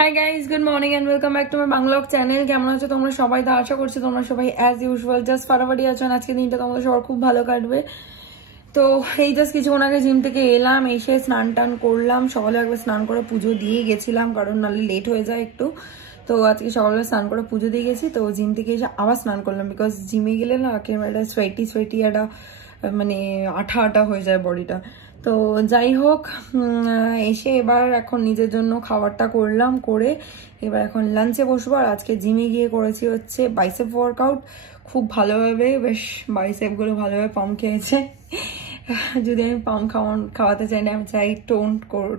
High guys, good morning and welcome back to my vlog channel. কেমন আছো তোমরা সবাই? তো আশা করছি তোমরা সবাই অ্যাজ ইউজুয়াল জাস্ট ফাটাফাটি আছো। আজকে দিনটা তোমাদের সবার খুব ভালো কাটবে। তো এই জাস্ট কিছুক্ষণ আগে জিম থেকে এলাম, এসে স্নান টান করলাম। সকালে একবার স্নান করে পুজো দিয়ে গেছিলাম, কারণ নাহলে লেট হয়ে যায় একটু। তো আজকে সকালে স্নান করে পুজো দিয়ে গেছি। তো জিম থেকে এসে আবার স্নান করলাম, বিকজ জিমে গেলে না একেবারে সোয়েটি একটা মানে আঠা আঠা হয়ে যায় বডিটা। তো যাই হোক, এসে এবার এখন নিজের জন্য খাবারটা করলাম, করে এবার এখন লাঞ্চে বসবো। আর আজকে জিমে গিয়ে করেছি হচ্ছে বাইসেপ ওয়ার্কআউট। খুব ভালোভাবে বেশ বাইসেপগুলো ভালোভাবে পাম্প খেয়েছে। যদি আমি পাম্প খাওয়াতে চাই না, আমি চাই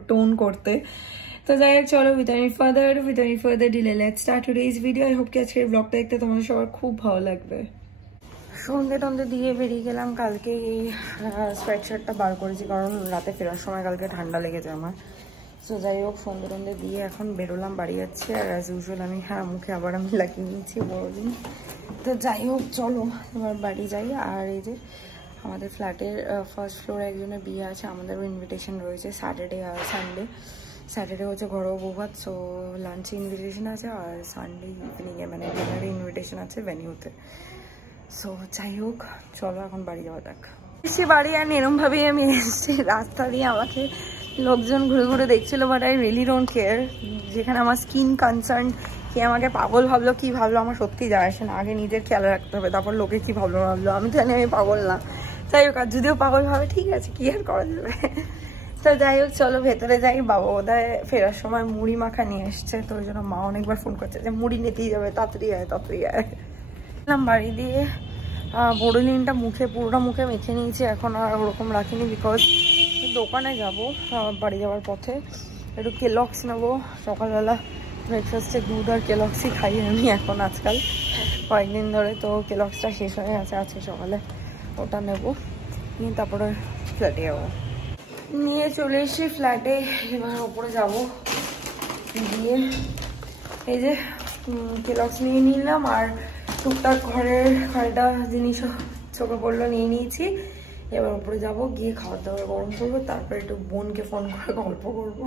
টোন করতে। তো যাই হোক, চলো with any further delay let's start today's video. I hope কি আজকের ব্লগটা দেখতে তোমাদের সবার খুব ভালো লাগবে। সন্ধে টন্ধে দিয়ে বেরিয়ে গেলাম। কালকে এই সোয়েট শার্টটা বার করেছি, কারণ রাতে ফেরার সময় কালকে ঠান্ডা লেগেছে আমার। সো যাই হোক, সন্ধে টন্ধে দিয়ে এখন বেরোলাম, বাড়ি যাচ্ছে। আর অ্যাজ ইউজুয়াল আমি মুখে আবার আমি লাগিয়ে নিয়েছি বড়দিন। তো যাই হোক, চলো এবার বাড়ি যাই। আর এই যে আমাদের ফ্ল্যাটের ফার্স্ট ফ্লোরে একজনের বিয়ে আছে, আমাদেরও ইনভিটেশন রয়েছে স্যাটারডে আর সানডে। স্যাটারডে হচ্ছে ঘরোয়া বৌভাত, সো লাঞ্চে ইনভিটেশন আছে। আর সানডে ইভিনিংয়ে মানে ডিনারে ইনভিটেশন আছে ভেনিউতে। সো যাই হোক, চলো এখন বাড়ি যাওয়া যাক। এসে বাড়ি, আর এরমভাবেই আমি এসেছি। রাস্তা দিয়ে আমাকে লোকজন ঘুরে ঘুরে দেখছিল, but I really don't care. যেখানে আমার স্কিন কনসার্ন, কে আমাকে পাগল ভাবলো কি ভাবলো আমার সত্যি যায় আসে না। আগে নিজের খেয়াল রাখতে হবে, তারপর লোকে কি ভাবলো আমি তো জানি আমি পাগল না। যাই হোক, আর যদিও পাগল ভাবে ঠিক আছে, কি আর করা যাবে। তো যাই হোক, চলো ভেতরে যাই। বাবা বোধহয় ফেরার সময় মুড়ি মাখা নিয়ে এসছে, তো ওই জন্য মা অনেকবার ফোন করছে যে মুড়ি নিতেই যাবে, তাড়াতাড়ি আয়। বাড়ি দিয়ে বোরোলিনটা পুরোটা মুখে মেখে নিয়েছি, এখন আর ওরকম রাখিনি, বিকজ দোকানে যাব। বাড়ি যাওয়ার পথে একটু কেলক্স নেবো। সকালবেলা ব্রেকফাস্টে দুধ আর কেলক্সই খাই আমি এখন আজকাল কয়েকদিন ধরে। তো কেলক্সটা শেষ হয়ে গেছে, আজকে সকালে ওটা নেবো, নিয়ে তারপরে ফ্ল্যাটে যাবো। নিয়ে চলে এসেছি ফ্ল্যাটে, এবার ওপরে যাব। গিয়ে এই যে কেলক্স নিয়ে নিলাম, আর টুকটাক ঘরের কয়েকটা জিনিস চোখে পড়লো নিয়ে নিয়েছি। এবার উপরে যাবো, গিয়ে খাবার দাবার গরম করবো, তারপর একটু বোনকে ফোন করে গল্প করবো।